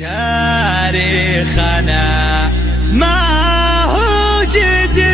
تاريخنا ما هو جديد،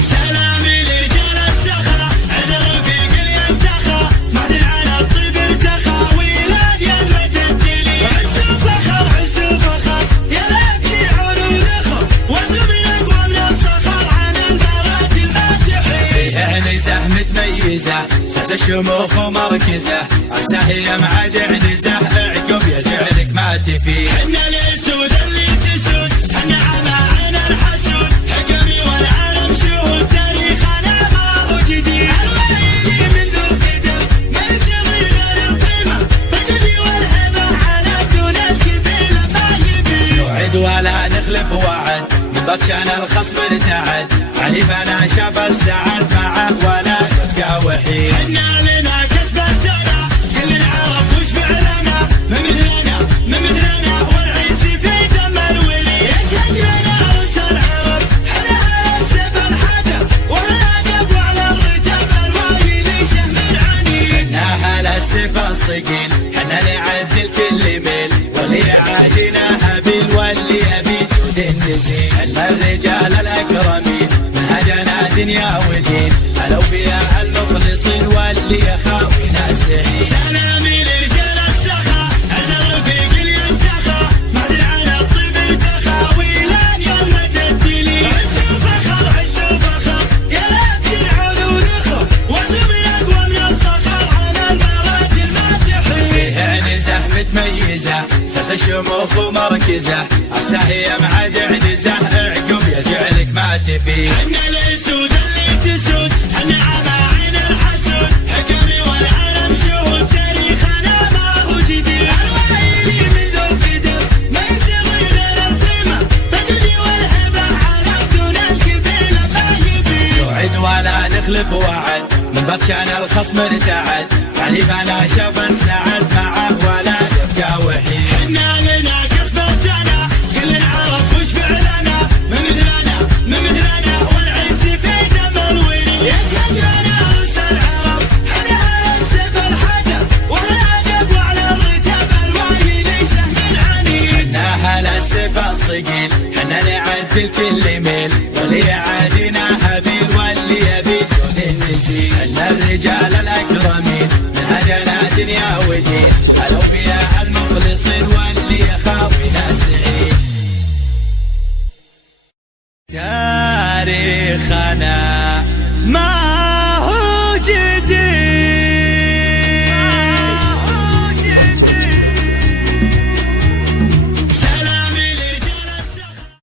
سلامي لرجال السخرة، عذر في كل يمتخى، مهدي على الطيب ارتخى، ويلاد يمد الدليل، عز وفخر عز وفخر، يا لابني عروض اخر، وزمن اقوى من الصخر، عن المراجل ما تحيل، فيها نزه متميزة، ساس الشموخ ومركزه، السهية مع دعنزه، عقب يجعلك ما تفيد، حنا الاسود اللي تسود، حنا على عين الحسود، حكمي والعالم شهود، تاريخنا ما هو جديد، الوليدي من ذو القدر، ما يبتغي غير القيمة، بالجدي والهبة على دون القبيلة ما يبي، نوعد ولا نخلف وعد، من بطشان الخصم ارتعد، علي فانا شاف السعد معه ولا يبقى وحيد، حنا لنا كسب الثرى، كلنا عرف وش فعلنا، من مثلنا والعز في دم الولي، يشهد لنا رؤوس العرب، حنا السيف الحدر، والعقب وعلى الرتب الوايلي شهم عنيد، حنا على السيف الصقيل، حنا نعدل كل ميل، واللي يعادينا هبيل، واللي يبي جود النزيل، حنا الرجال الاكرمين، منهجنا دنيا ودين، الاوفياء المخلصين، واللي يخاوي ناسين، سلامي لرجال السخا، عزر في كل يمتخى، مهدي على الطيب ارتخى، ويلان يمد الدليل، عز وفخر عز وفخر، يا لابني عذور اخر، وزمن اقوى من الصخر، على المراجل ما تحيل، فيها نزه متميزه، ساس الشموخ ومركزه، السهية مع دعنزه، عقب يجعلك ما تفيد، حنا الاسود اللي تسود، حنا على عين الحسود، حكمي والعالم شهود، تاريخنا ما هو جديد، الوليدي من ذو القدر، ما يبتغي غير القيمة، بالجدي والهبة على دون القبيلة ما يبي، نوعد ولا نخلف وعد، من بطشان الخصم ارتعد، علي فانا شاف السعد معه ولا يبقى وحيد، حنا لنا كسب السنة، كلنا عرف وش فعلنا، من مثلنا والعز في دم الولي، يشهد لنا رؤوس العرب، حنا السيف الحدر، والعقب وعلى الرتب الوايلي شهم عنيد، حنا على السيف الصقيل، حنا نعدل كل ميل، واللي يعادينا هبيل، واللي يبي جود النزيل، حنا الرجال الاكرمين، منهجنا دنيا ودين، الاوفياء المخلصين، واللي يخاوي ناسين، تاريخنا